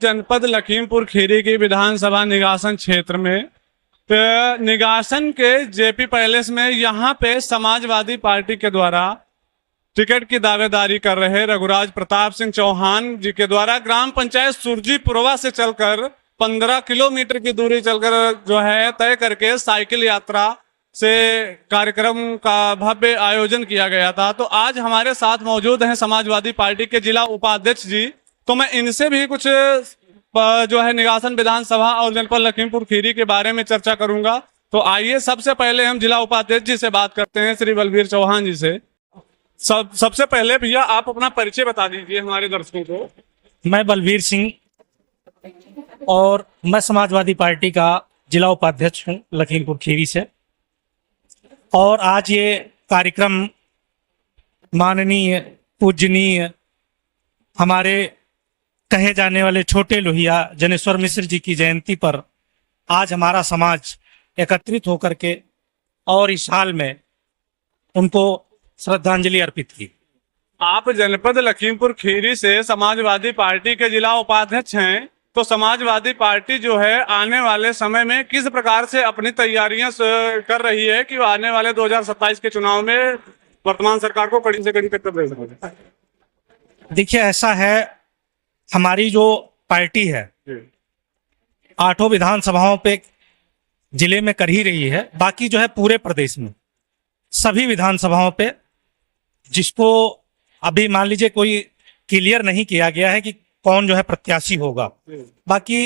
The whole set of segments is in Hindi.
जनपद लखीमपुर खीरी की विधानसभा निगासन क्षेत्र में निगासन के जेपी पैलेस में यहाँ पे समाजवादी पार्टी के द्वारा टिकट की दावेदारी कर रहे रघुराज प्रताप सिंह चौहान जी के द्वारा ग्राम पंचायत सुरजीपुरवा से चलकर 15 किलोमीटर की दूरी चलकर जो है तय करके साइकिल यात्रा से कार्यक्रम का भव्य आयोजन किया गया था। तो आज हमारे साथ मौजूद हैं समाजवादी पार्टी के जिला उपाध्यक्ष जी। तो मैं इनसे भी कुछ जो है निगासन विधानसभा और जनपद लखीमपुर खीरी के बारे में चर्चा करूंगा। तो आइए सबसे पहले हम जिला उपाध्यक्ष जी से बात करते हैं, श्री बलवीर चौहान जी से। सबसे पहले भैया आप अपना परिचय बता दीजिए हमारे दर्शकों को। मैं बलवीर सिंह और मैं समाजवादी पार्टी का जिला उपाध्यक्ष हूँ लखीमपुर खीरी से। और आज ये कार्यक्रम माननीय पूजनीय हमारे कहे जाने वाले छोटे लोहिया जनेश्वर मिश्र जी की जयंती पर आज हमारा समाज एकत्रित होकर के और इस हाल में उनको श्रद्धांजलि अर्पित की। आप जनपद लखीमपुर खीरी से समाजवादी पार्टी के जिला उपाध्यक्ष हैं, तो समाजवादी पार्टी जो है आने वाले समय में किस प्रकार से अपनी तैयारियां कर रही है कि आने वाले 2027 के चुनाव में वर्तमान सरकार को कड़ी से कड़ी टक्कर दे सके? देखिए, ऐसा है, हमारी जो पार्टी है 8 विधानसभाओं पे जिले में कर ही रही है, बाकी जो है पूरे प्रदेश में सभी विधानसभाओं पे, जिसको अभी मान लीजिए कोई क्लियर नहीं किया गया है कि कौन जो है प्रत्याशी होगा, बाकी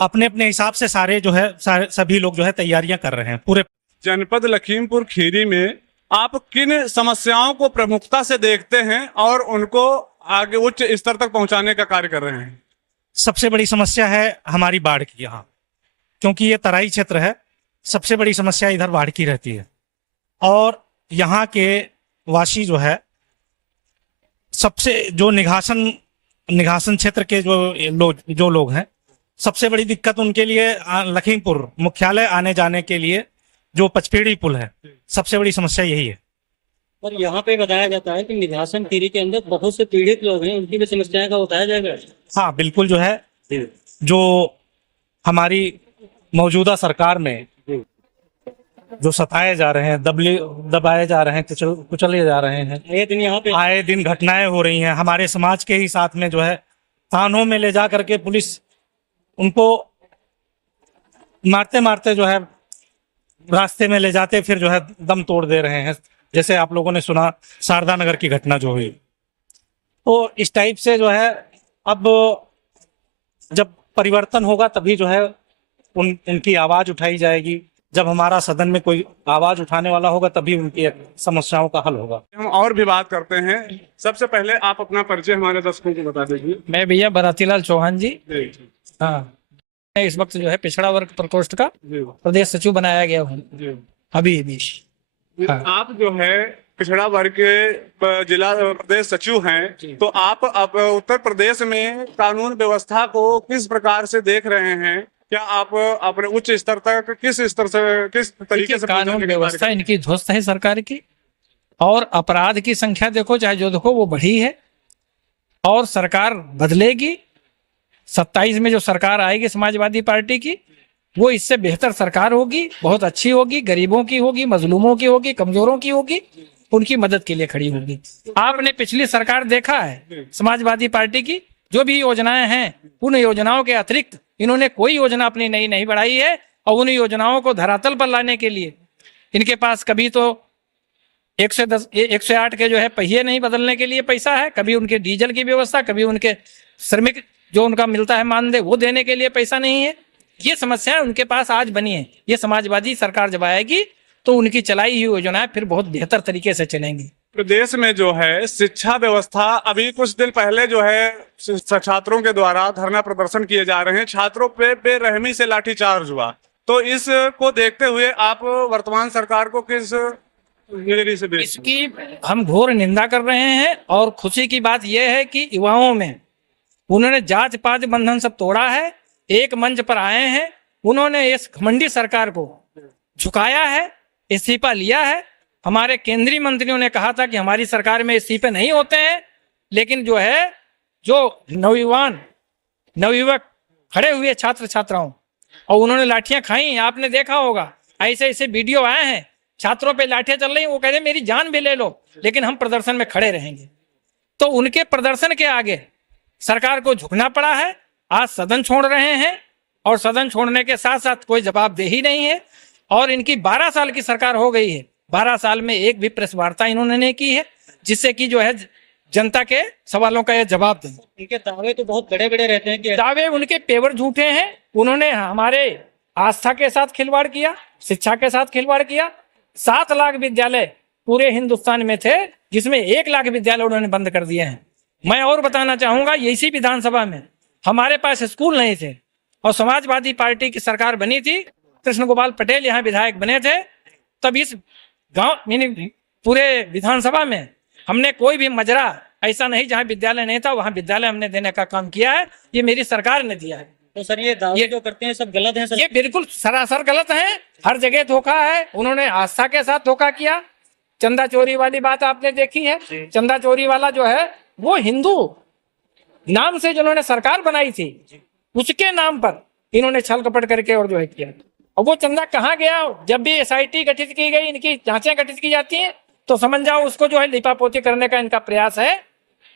अपने अपने हिसाब से सारे जो है सभी लोग जो है तैयारियां कर रहे हैं। पूरे जनपद लखीमपुर खीरी में आप किन समस्याओं को प्रमुखता से देखते हैं और उनको आगे उच्च स्तर तक पहुंचाने का कार्य कर रहे हैं? सबसे बड़ी समस्या है हमारी बाढ़ की। यहाँ क्योंकि ये तराई क्षेत्र है, सबसे बड़ी समस्या इधर बाढ़ की रहती है। और यहाँ के वासी जो है सबसे जो निघासन क्षेत्र के जो लोग हैं, सबसे बड़ी दिक्कत उनके लिए लखीमपुर मुख्यालय आने जाने के लिए जो पचपेड़ी पुल है, सबसे बड़ी समस्या यही है। और यहाँ पे बताया जाता है कि निघासन खीरी के अंदर बहुत से पीड़ित लोग हैं, उनकी भी समस्याएं का बताया जाएगा। हाँ बिल्कुल, जो है जो हमारी मौजूदा सरकार में जो सताए जा रहे हैं, दबाए जा रहे हैं, कुचले जा रहे हैं, आए दिन घटनाएं हो रही हैं। हमारे समाज के ही साथ में जो है थानों में ले जा करके पुलिस उनको मारते मारते जो है रास्ते में ले जाते, फिर जो है दम तोड़ दे रहे हैं। जैसे आप लोगों ने सुना शारदा नगर की घटना जो हुई, तो इस टाइप से जो है अब जब परिवर्तन होगा तभी जो है उनकी आवाज उठाई जाएगी। जब हमारा सदन में कोई आवाज उठाने वाला होगा तभी उनकी समस्याओं का हल होगा। हम और भी बात करते हैं। सबसे पहले आप अपना परिचय हमारे दर्शकों को बता दीजिए। मैं भैया बरातीलाल चौहान जी। हाँ, मैं इस वक्त जो है पिछड़ा वर्ग प्रकोष्ठ का प्रदेश सचिव बनाया गया हूँ अभी। हाँ। आप जो है पिछड़ा वर्ग के जिला प्रदेश सचिव हैं, तो आप अब उत्तर प्रदेश में कानून व्यवस्था को किस प्रकार से देख रहे हैं? क्या आप अपने उच्च स्तर तक किस तरीके से कानून व्यवस्था इनकी ध्वस्त है सरकार की, और अपराध की संख्या देखो चाहे जो देखो वो बढ़ी है। और सरकार बदलेगी, 27 में जो सरकार आएगी समाजवादी पार्टी की, वो इससे बेहतर सरकार होगी, बहुत अच्छी होगी, गरीबों की होगी, मजलूमों की होगी, कमजोरों की होगी, उनकी मदद के लिए खड़ी होगी। आपने पिछली सरकार देखा है समाजवादी पार्टी की जो भी योजनाएं हैं, उन योजनाओं के अतिरिक्त इन्होंने कोई योजना अपनी नई नहीं बढ़ाई है। और उन योजनाओं को धरातल पर लाने के लिए इनके पास कभी तो 110 108 के जो है पहिए नहीं बदलने के लिए पैसा है, कभी उनके डीजल की व्यवस्था, कभी उनके श्रमिक जो उनका मिलता है मानदेय वो देने के लिए पैसा नहीं है। ये समस्याएं उनके पास आज बनी है। ये समाजवादी सरकार जब आएगी तो उनकी चलाई हुई योजनाएं फिर बहुत बेहतर तरीके से चलेंगी। प्रदेश में जो है शिक्षा व्यवस्था, अभी कुछ दिन पहले जो है छात्रों के द्वारा धरना प्रदर्शन किए जा रहे हैं, छात्रों पे बेरहमी से लाठीचार्ज हुआ, तो इसको देखते हुए आप वर्तमान सरकार को किस नजरिए से देखते? इसकी हम घोर निंदा कर रहे हैं। और खुशी की बात यह है कि युवाओं में उन्होंने जात पात बंधन सब तोड़ा है, एक मंच पर आए हैं, उन्होंने इस घमंडी सरकार को झुकाया है, इस्तीफा लिया है। हमारे केंद्रीय मंत्रियों ने कहा था कि हमारी सरकार में इस्तीफे नहीं होते हैं, लेकिन जो है जो नौयुवान नवयुवक खड़े हुए छात्र छात्राओं, और उन्होंने लाठियां खाई। आपने देखा होगा, ऐसे ऐसे वीडियो आए हैं, छात्रों पे लाठियां चल रही, वो कह रहे मेरी जान भी ले लो, लेकिन हम प्रदर्शन में खड़े रहेंगे। तो उनके प्रदर्शन के आगे सरकार को झुकना पड़ा है। आज सदन छोड़ रहे हैं, और सदन छोड़ने के साथ साथ कोई जवाबदेही नहीं है। और इनकी 12 साल की सरकार हो गई है, 12 साल में एक भी प्रेस वार्ता इन्होंने नहीं की है, जिससे कि जो है जनता के सवालों का यह जवाब दें। इनके दावे तो बहुत बड़े बड़े रहते हैं कि दावे उनके पेवर झूठे हैं। उन्होंने हमारे आस्था के साथ खिलवाड़ किया, शिक्षा के साथ खिलवाड़ किया। 7 लाख विद्यालय पूरे हिंदुस्तान में थे, जिसमें 1 लाख विद्यालय उन्होंने बंद कर दिए हैं। मैं और बताना चाहूंगा, इसी विधानसभा में हमारे पास स्कूल नहीं थे, और समाजवादी पार्टी की सरकार बनी थी, कृष्ण गोपाल पटेल यहाँ विधायक बने थे। तब इस गांव पूरे विधानसभा में हमने कोई भी मजरा ऐसा नहीं जहां विद्यालय नहीं था, वहां विद्यालय हमने देने का काम किया है। ये मेरी सरकार ने दिया है। तो सर ये दावे जो करते हैं सब गलत हैं सर। ये बिल्कुल सरासर गलत है। हर जगह धोखा है। उन्होंने आस्था के साथ धोखा किया। चंदा चोरी वाली बात आपने देखी है। चंदा चोरी वाला जो है वो हिंदू नाम से जिन्होंने सरकार बनाई थी, उसके नाम पर इन्होंने छल कपट करके और जो है किया। और वो चंदा कहाँ गया? जब भी एसआईटी गठित की गई, इनकी जांचें गठित की जाती हैं, तो समझ जाओ उसको जो है लिपापोती करने का इनका प्रयास है।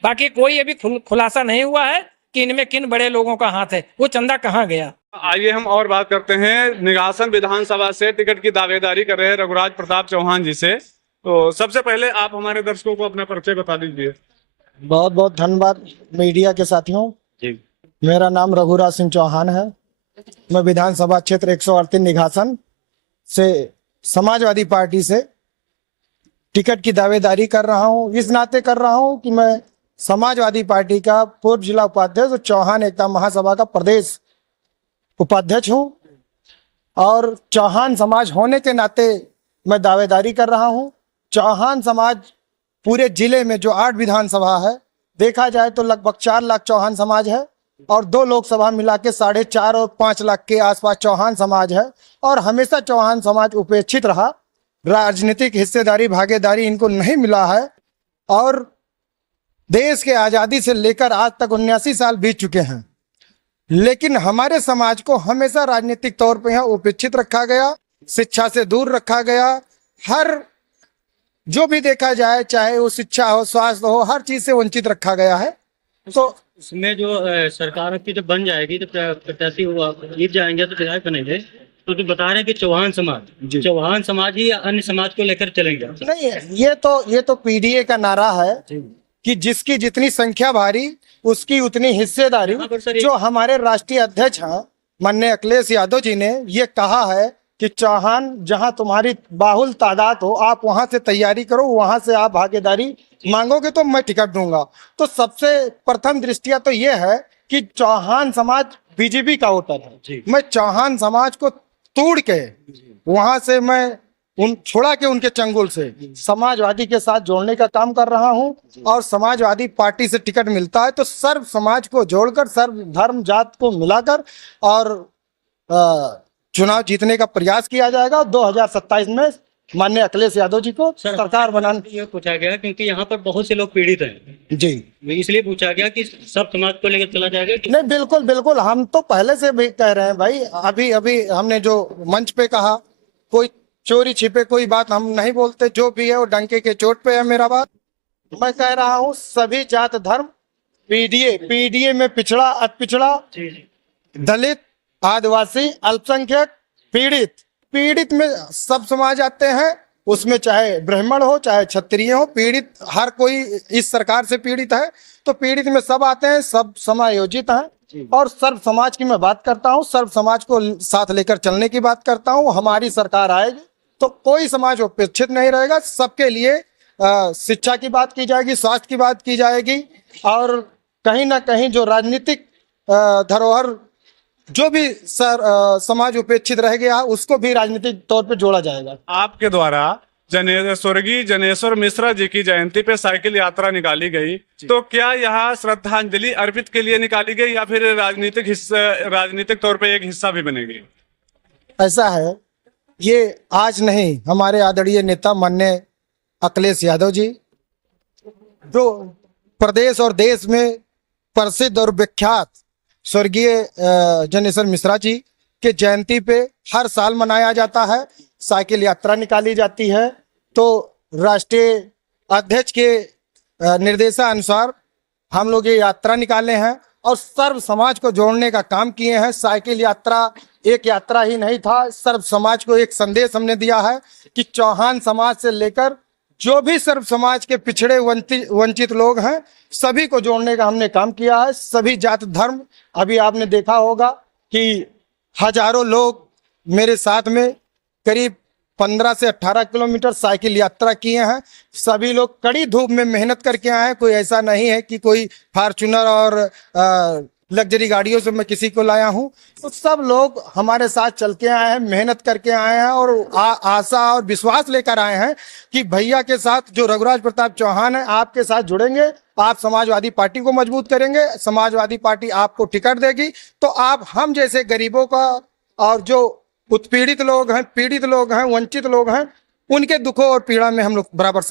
बाकी कोई अभी खुलासा नहीं हुआ है कि इनमें किन बड़े लोगों का हाथ है। वो चंदा कहाँ गया? आइए हम और बात करते हैं निगासन विधानसभा से टिकट की दावेदारी कर रहे हैं रघुराज प्रताप चौहान जी से। तो सबसे पहले आप हमारे दर्शकों को अपना परिचय बता दीजिए। बहुत बहुत धन्यवाद मीडिया के साथियों। जी। मेरा नाम रघुराज सिंह चौहान है। मैं विधानसभा क्षेत्र 138 निघासन से समाजवादी पार्टी से टिकट की दावेदारी कर रहा हूं। इस नाते कर रहा हूं कि मैं समाजवादी पार्टी का पूर्व जिला उपाध्यक्ष और चौहान एकता महासभा का प्रदेश उपाध्यक्ष हूं, और चौहान समाज होने के नाते मैं दावेदारी कर रहा हूं। चौहान समाज पूरे जिले में जो 8 विधानसभा है, देखा जाए तो लगभग 4 लाख चौहान समाज है, और 2 लोकसभा मिला के 4.5 और 5 लाख के आसपास चौहान समाज है। और हमेशा चौहान समाज उपेक्षित रहा। राजनीतिक हिस्सेदारी भागीदारी इनको नहीं मिला है, और देश के आज़ादी से लेकर आज तक 79 साल बीत चुके हैं, लेकिन हमारे समाज को हमेशा राजनीतिक तौर पे यहाँ उपेक्षित रखा गया, शिक्षा से दूर रखा गया। हर जो भी देखा जाए, चाहे वो शिक्षा हो, स्वास्थ्य हो, हर चीज से वंचित रखा गया है। तो इसमें जो सरकार की जब बन जाएगी, तो प्रत्याशी हुआ जीत जाएंगे, तो विधायक बनेंगे, तो बता रहे हैं कि चौहान समाज ही अन्य समाज को लेकर चलेंगे। नहीं, ये तो पीडीए का नारा है कि जिसकी जितनी संख्या भारी उसकी उतनी हिस्सेदारी। जो हमारे राष्ट्रीय अध्यक्ष हैं माननीय अखिलेश यादव जी ने ये कहा है कि चौहान जहां तुम्हारी बाहुल तादाद हो, आप वहां से तैयारी करो, वहां से आप भागीदारी मांगोगे तो मैं टिकट दूंगा। तो सबसे प्रथम दृष्टिया तो ये है कि चौहान समाज बीजेपी का वोटर है। मैं चौहान समाज को तोड़ के वहां से मैं छोड़ा के उनके चंगुल से समाजवादी के साथ जोड़ने का काम कर रहा हूं। और समाजवादी पार्टी से टिकट मिलता है तो सर्व समाज को जोड़कर, सर्व धर्म जात को मिलाकर और चुनाव जीतने का प्रयास किया जाएगा। 2027 में माननीय अखिलेश यादव जी को सरकार बनाने। ये पूछा गया क्योंकि यहाँ पर बहुत से लोग पीड़ित हैं जी, इसलिए पूछा गया कि सब समाज को लेकर चला जाएगा। नहीं, बिल्कुल बिल्कुल, हम तो पहले से भी कह रहे हैं भाई। अभी हमने जो मंच पे कहा, कोई चोरी छिपे कोई बात हम नहीं बोलते, जो भी है वो डंके के चोट पे है। मेरा बात मैं कह रहा हूँ, सभी जात धर्म पीडीए में पिछड़ा, अति पिछड़ा, दलित, आदिवासी, अल्पसंख्यक, पीड़ित में सब समाज आते हैं। उसमें चाहे ब्राह्मण हो, चाहे क्षत्रिय हो, पीड़ित हर कोई इस सरकार से पीड़ित है। तो पीड़ित में सब आते हैं, सब समायोजित हैं। और सर्व समाज की मैं बात करता हूँ, सर्व समाज को साथ लेकर चलने की बात करता हूँ। हमारी सरकार आएगी तो कोई समाज उपेक्षित नहीं रहेगा। सबके लिए शिक्षा की बात की जाएगी, स्वास्थ्य की बात की जाएगी, और कहीं ना कहीं जो राजनीतिक धरोहर जो भी समाज उपेक्षित रह गया उसको भी राजनीतिक तौर पे जोड़ा जाएगा। आपके द्वारा स्वर्गीय जनेश्वर मिश्रा जी की जयंती पे साइकिल यात्रा निकाली गई, तो क्या यह श्रद्धांजलि अर्पित के लिए निकाली गई या फिर राजनीतिक तौर पे एक हिस्सा भी बनेगी? ऐसा है, ये आज नहीं, हमारे आदरणीय नेता माननीय अखिलेश यादव जी, जो प्रदेश और देश में प्रसिद्ध और विख्यात स्वर्गीय जनेश्वर मिश्रा जी के जयंती पे हर साल मनाया जाता है। साइकिल यात्रा निकाली जाती है। तो राष्ट्रीय अध्यक्ष के निर्देशानुसार हम लोग ये यात्रा निकाले हैं और सर्व समाज को जोड़ने का काम किए हैं। साइकिल यात्रा एक यात्रा ही नहीं था, सर्व समाज को एक संदेश हमने दिया है कि चौहान समाज से लेकर जो भी सर्व समाज के पिछड़े वंचित लोग हैं सभी को जोड़ने का हमने काम किया है। सभी जात धर्म, अभी आपने देखा होगा कि हजारों लोग मेरे साथ में करीब 15 से 18 किलोमीटर साइकिल यात्रा किए हैं। सभी लोग कड़ी धूप में मेहनत करके आए हैं। कोई ऐसा नहीं है कि कोई फॉर्च्यूनर और लग्जरी गाड़ियों से मैं किसी को लाया हूं। तो सब लोग हमारे साथ चल के आए हैं, मेहनत करके आए हैं और आशा और विश्वास लेकर आए हैं कि भैया के साथ जो रघुराज प्रताप चौहान है आपके साथ जुड़ेंगे, आप समाजवादी पार्टी को मजबूत करेंगे, समाजवादी पार्टी आपको टिकट देगी तो आप हम जैसे गरीबों का और जो उत्पीड़ित लोग हैं, पीड़ित लोग हैं, वंचित लोग हैं, उनके दुखों और पीड़ा में हम लोग बराबर